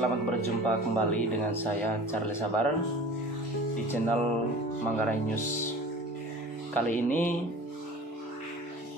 selamat berjumpa kembali dengan saya Charlie Sabar di channel Manggarai News. Kali ini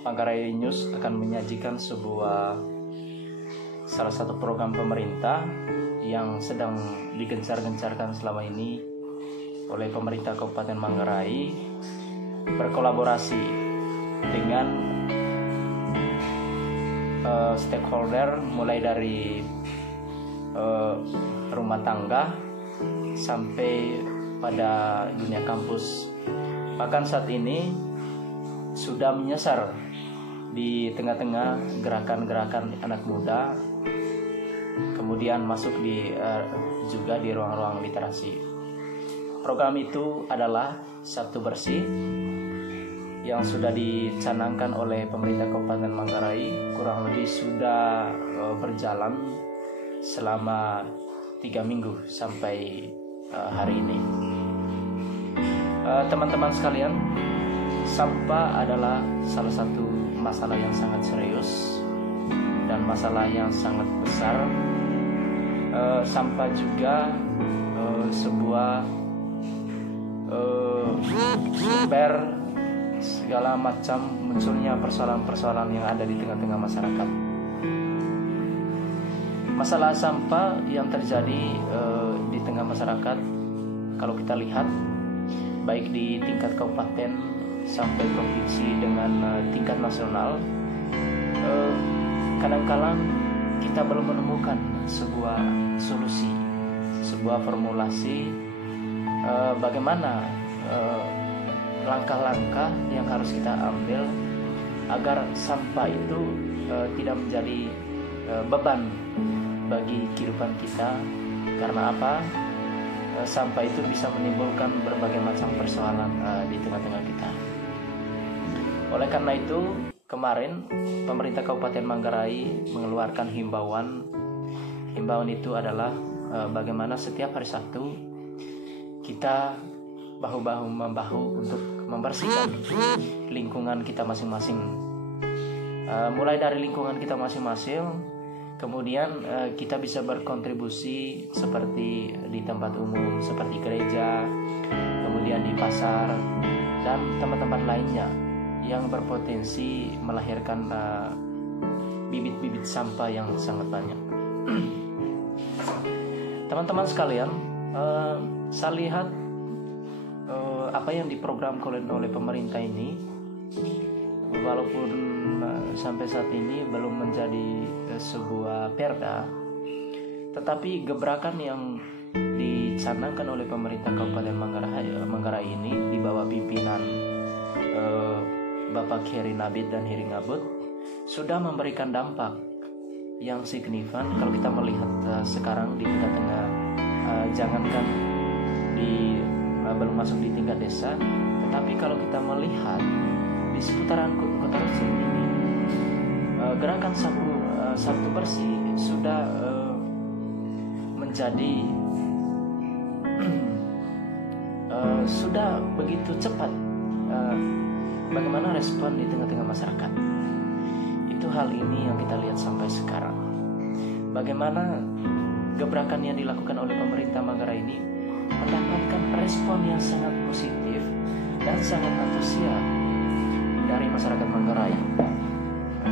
Manggarai News akan menyajikan salah satu program pemerintah yang sedang digencar-gencarkan selama ini oleh pemerintah Kabupaten Manggarai berkolaborasi dengan stakeholder mulai dari rumah tangga sampai pada dunia kampus. Bahkan saat ini sudah menyasar di tengah-tengah gerakan-gerakan anak muda, kemudian masuk juga di ruang-ruang literasi. Program itu adalah Sabtu Bersih yang sudah dicanangkan oleh pemerintah Kabupaten Manggarai, kurang lebih sudah berjalan selama 3 minggu sampai hari ini. Teman-teman sekalian, sampah adalah salah satu masalah yang sangat serius dan masalah yang sangat besar. Sampah juga sebuah sumber segala macam munculnya persoalan-persoalan yang ada di tengah-tengah masyarakat. Masalah sampah yang terjadi di tengah masyarakat, kalau kita lihat baik di tingkat kabupaten sampai provinsi dengan tingkat nasional, kadang-kadang kita belum menemukan sebuah solusi, sebuah formulasi bagaimana langkah-langkah yang harus kita ambil agar sampah itu tidak menjadi beban bagi kehidupan kita. Karena apa? Sampah itu bisa menimbulkan berbagai macam persoalan di tengah-tengah kita. Oleh karena itu, kemarin pemerintah Kabupaten Manggarai mengeluarkan himbauan. Himbauan itu adalah bagaimana setiap hari Sabtu kita bahu-membahu untuk membersihkan lingkungan kita masing-masing. Mulai dari lingkungan kita masing-masing, kemudian kita bisa berkontribusi seperti di tempat umum, seperti gereja, kemudian di pasar, dan tempat-tempat lainnya yang berpotensi melahirkan bibit-bibit sampah yang sangat banyak. Teman-teman sekalian, saya lihat apa yang diprogramkan oleh pemerintah ini, walaupun sampai saat ini belum menjadi sebuah perda, tetapi gebrakan yang dicanangkan oleh pemerintah Kabupaten Manggarai ini di bawah pimpinan Bapak Heri Nabit dan Heri Ngabut sudah memberikan dampak yang signifikan. Kalau kita melihat sekarang di tengah-tengah, jangankan belum masuk di tingkat desa, tetapi kalau kita melihat di seputaran kota Rusuk ini, gerakan Sabtu Bersih sudah menjadi sudah begitu cepat. Bagaimana respon di tengah-tengah masyarakat? Itu hal ini yang kita lihat sampai sekarang. Bagaimana gebrakan yang dilakukan oleh pemerintah Manggarai ini mendapatkan respon yang sangat positif dan sangat antusias dari masyarakat Manggarai.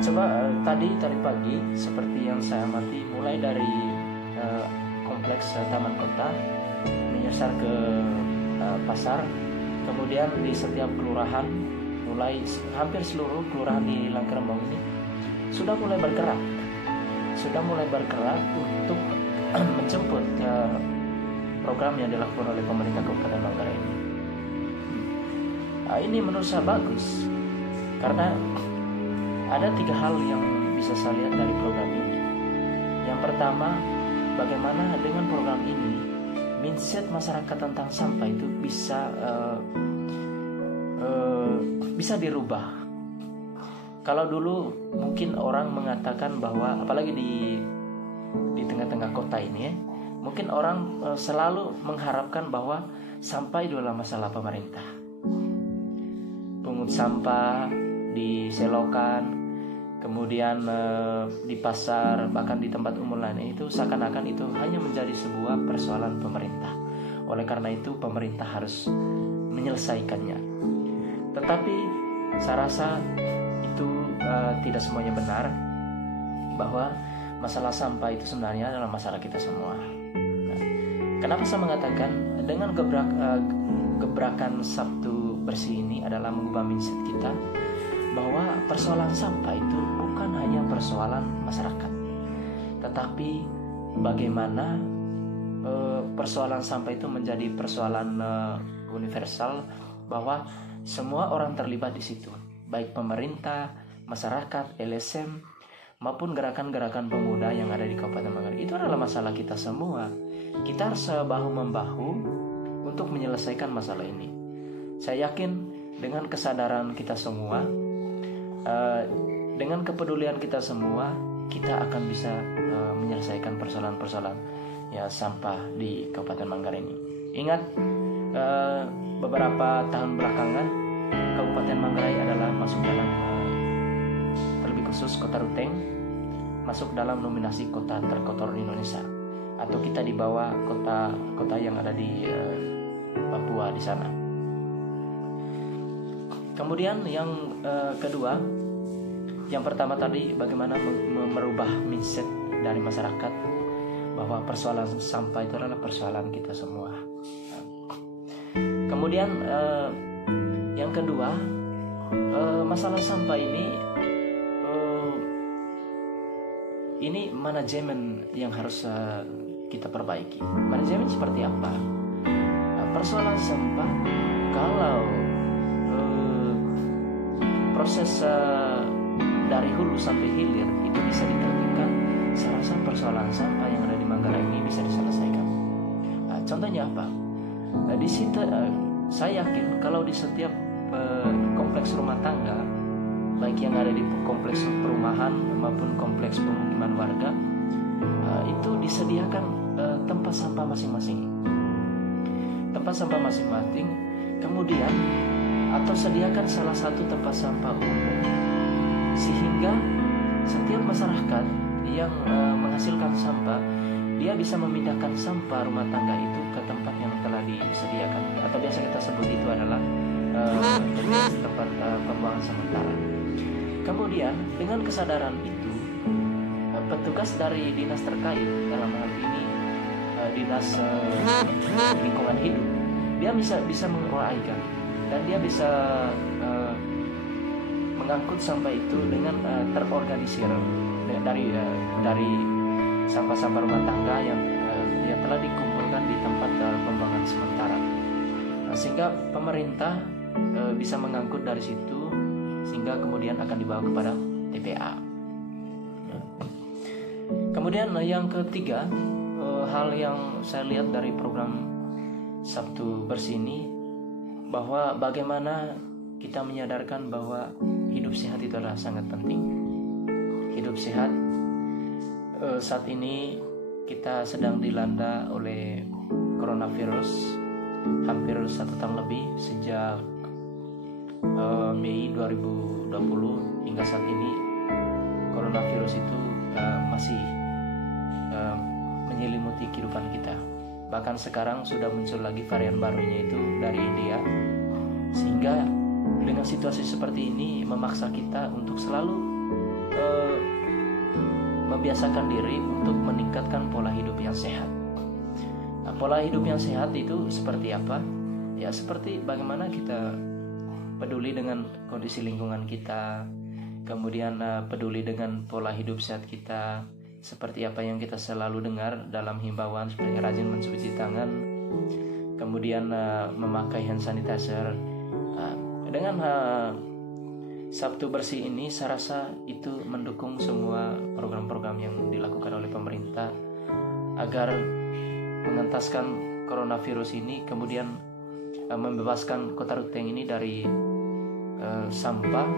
Coba tadi pagi seperti yang saya amati, mulai dari kompleks Taman Kota menyasar ke pasar, kemudian di setiap kelurahan, mulai hampir seluruh kelurahan di Langkerembang ini sudah mulai bergerak untuk menjemput program yang dilakukan oleh pemerintah Kabupaten Manggarai ini. Ini menurut saya bagus, karena ada 3 hal yang bisa saya lihat dari program ini. Yang pertama, bagaimana dengan program ini mindset masyarakat tentang sampah itu bisa dirubah. Kalau dulu mungkin orang mengatakan bahwa, apalagi di tengah-tengah kota ini ya, mungkin orang selalu mengharapkan bahwa sampah itu adalah masalah pemerintah. Pungut sampah di selokan, kemudian di pasar, bahkan di tempat umum lain, itu seakan-akan itu hanya menjadi sebuah persoalan pemerintah. Oleh karena itu pemerintah harus menyelesaikannya. Tetapi saya rasa itu tidak semuanya benar, bahwa masalah sampah itu sebenarnya adalah masalah kita semua. Kenapa saya mengatakan dengan gebrakan Sabtu Bersih ini adalah mengubah mindset kita, bahwa persoalan sampah itu bukan hanya persoalan masyarakat, tetapi bagaimana persoalan sampah itu menjadi persoalan universal, bahwa semua orang terlibat di situ, baik pemerintah, masyarakat, LSM, maupun gerakan-gerakan pemuda yang ada di Kabupaten Manggarai. Itu adalah masalah kita semua. Kita harus bahu-membahu untuk menyelesaikan masalah ini. Saya yakin dengan kesadaran kita semua, dengan kepedulian kita semua, kita akan bisa menyelesaikan persoalan-persoalan sampah di Kabupaten Manggarai ini. Ingat, beberapa tahun belakangan Kabupaten Manggarai adalah masuk dalam, terlebih khusus Kota Ruteng, masuk dalam nominasi kota terkotor di Indonesia, atau kita di bawah kota-kota yang ada di Papua di sana. Kemudian yang kedua, yang pertama tadi bagaimana merubah mindset dari masyarakat, bahwa persoalan sampah itu adalah persoalan kita semua. Kemudian yang kedua, masalah sampah ini manajemen yang harus kita perbaiki. Manajemen seperti apa? Persoalan sampah, kalau proses dari hulu sampai hilir itu bisa ditertibkan, saya rasa persoalan sampah yang ada di Manggarai ini bisa diselesaikan. Contohnya apa? Di situ saya yakin kalau di setiap kompleks rumah tangga, baik yang ada di kompleks perumahan maupun kompleks pemukiman warga, itu disediakan tempat sampah masing-masing. Tempat sampah masing-masing, kemudian atau sediakan salah satu tempat sampah umum, sehingga setiap masyarakat yang menghasilkan sampah, dia bisa memindahkan sampah rumah tangga itu ke tempat yang telah disediakan, atau biasa kita sebut itu adalah tempat pembuangan sementara. Kemudian dengan kesadaran itu, petugas dari dinas terkait, dalam hal ini dinas lingkungan hidup, dia bisa menguraikan dan dia bisa mengangkut sampah itu dengan terorganisir dari sampah-sampah rumah tangga yang telah dikumpulkan di tempat pembuangan sementara, sehingga pemerintah bisa mengangkut dari situ, sehingga kemudian akan dibawa kepada TPA. Kemudian yang ketiga, hal yang saya lihat dari program Sabtu Bersih ini, bahwa bagaimana kita menyadarkan bahwa hidup sehat itu adalah sangat penting. Hidup sehat, saat ini kita sedang dilanda oleh coronavirus hampir 1 tahun lebih, sejak Mei 2020 hingga saat ini. Coronavirus itu masih menyelimuti kehidupan kita. Bahkan sekarang sudah muncul lagi varian barunya itu dari India, sehingga dengan situasi seperti ini memaksa kita untuk selalu membiasakan diri untuk meningkatkan pola hidup yang sehat. Nah, pola hidup yang sehat itu seperti apa? Ya, seperti bagaimana kita peduli dengan kondisi lingkungan kita, kemudian peduli dengan pola hidup sehat kita, seperti apa yang kita selalu dengar dalam himbauan, seperti rajin mencuci tangan, kemudian memakai hand sanitizer. Dengan Sabtu Bersih ini, saya rasa itu mendukung semua program-program yang dilakukan oleh pemerintah agar mengentaskan coronavirus ini, kemudian membebaskan Kota Ruteng ini dari sampah.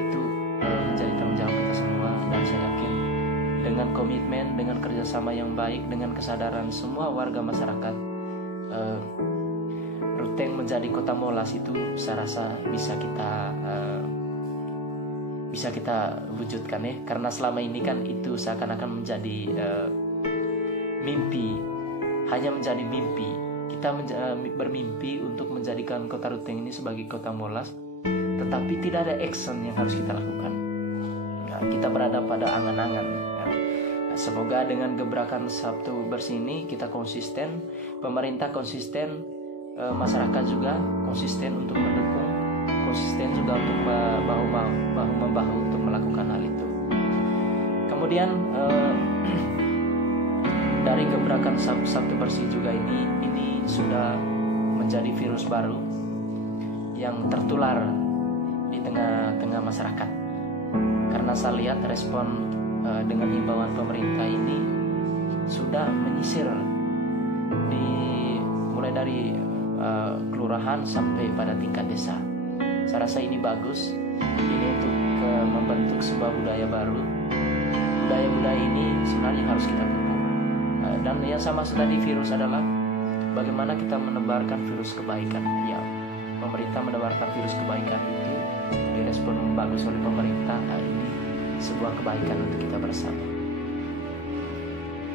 Itu menjadi tanggung jawab kita semua, dan saya yakin dengan komitmen, dengan kerjasama yang baik, dengan kesadaran semua warga masyarakat, Ruteng menjadi kota molas itu saya rasa bisa kita bisa kita wujudkan ya, karena selama ini kan itu seakan-akan menjadi mimpi, hanya menjadi mimpi. Kita bermimpi untuk menjadikan Kota Ruteng ini sebagai kota molas, tetapi tidak ada action yang harus kita lakukan. Nah, kita berada pada angan-angan ya. Nah, semoga dengan gebrakan Sabtu Bersih ini kita konsisten, pemerintah konsisten, masyarakat juga konsisten untuk mendukung, konsisten juga untuk bahu-membahu untuk melakukan hal itu. Kemudian dari gebrakan Sabtu Bersih juga ini sudah menjadi virus baru yang tertular di tengah-tengah masyarakat. Karena saya lihat respon dengan himbauan pemerintah ini sudah menyisir mulai dari kelurahan sampai pada tingkat desa. Saya rasa ini bagus. Ini untuk membentuk sebuah budaya baru. Budaya-budaya ini sebenarnya harus kita pupuk. Dan yang sama tadi virus adalah bagaimana kita menebarkan virus kebaikan. Ya, pemerintah menebarkan virus kebaikan itu direspon bagus oleh pemerintah. Ini sebuah kebaikan untuk kita bersama.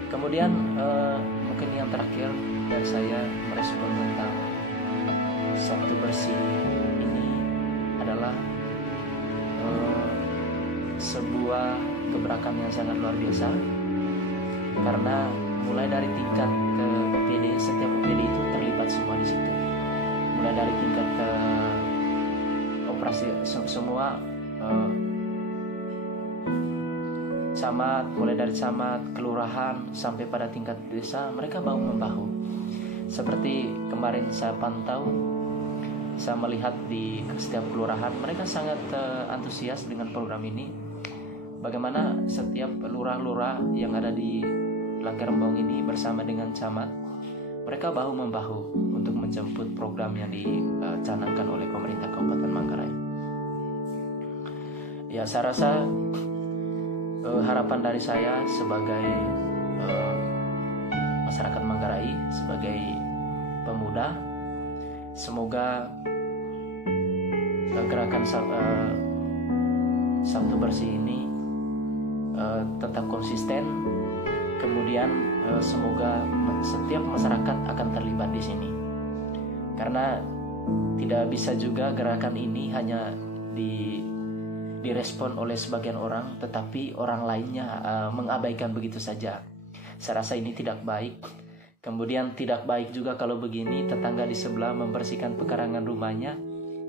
Kemudian mungkin yang terakhir dari saya merespon tentang Sabtu Bersih ini adalah sebuah gebrakan yang sangat luar biasa, karena mulai dari tingkat ke OPD, setiap OPD itu terlibat semua di situ. Mulai dari tingkat ke operasi semua camat, mulai dari camat, kelurahan sampai pada tingkat desa, mereka bahu-membahu. Seperti kemarin saya pantau, saya melihat di setiap kelurahan mereka sangat antusias dengan program ini. Bagaimana setiap lurah-lurah yang ada di Langgar-Rembong ini bersama dengan camat, mereka bahu-membahu untuk menjemput program yang dicanangkan oleh pemerintah Kabupaten Manggarai. Ya, saya rasa harapan dari saya sebagai masyarakat Manggarai, sebagai pemuda, semoga gerakan Sabtu Bersih ini tetap konsisten. Kemudian semoga setiap masyarakat akan terlibat di sini, karena tidak bisa juga gerakan ini hanya direspon oleh sebagian orang, tetapi orang lainnya mengabaikan begitu saja. Saya rasa ini tidak baik. Kemudian tidak baik juga kalau begini tetangga di sebelah membersihkan pekarangan rumahnya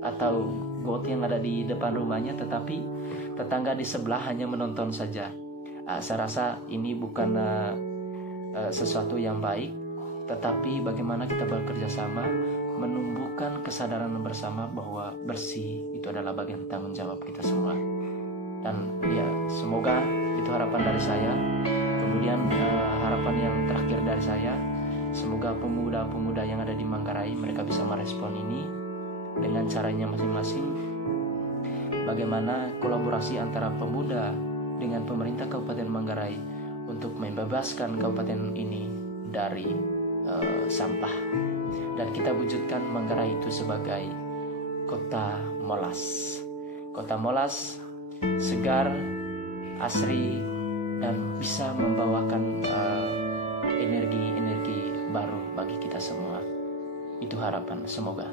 atau got yang ada di depan rumahnya, tetapi tetangga di sebelah hanya menonton saja. Saya rasa ini bukan sesuatu yang baik, tetapi bagaimana kita bekerja sama menumbuhkan kesadaran bersama bahwa bersih itu adalah bagian tanggung jawab kita semua. Dan ya, semoga itu harapan dari saya. Kemudian harapan yang terakhir dari saya, semoga pemuda-pemuda yang ada di Manggarai mereka bisa merespon ini dengan caranya masing-masing. Bagaimana kolaborasi antara pemuda dengan pemerintah Kabupaten Manggarai untuk membebaskan kabupaten ini dari sampah, dan kita wujudkan Manggarai itu sebagai kota molas. Kota molas, segar, asri, dan bisa membawakan energi-energi baru bagi kita semua. Itu harapan, semoga.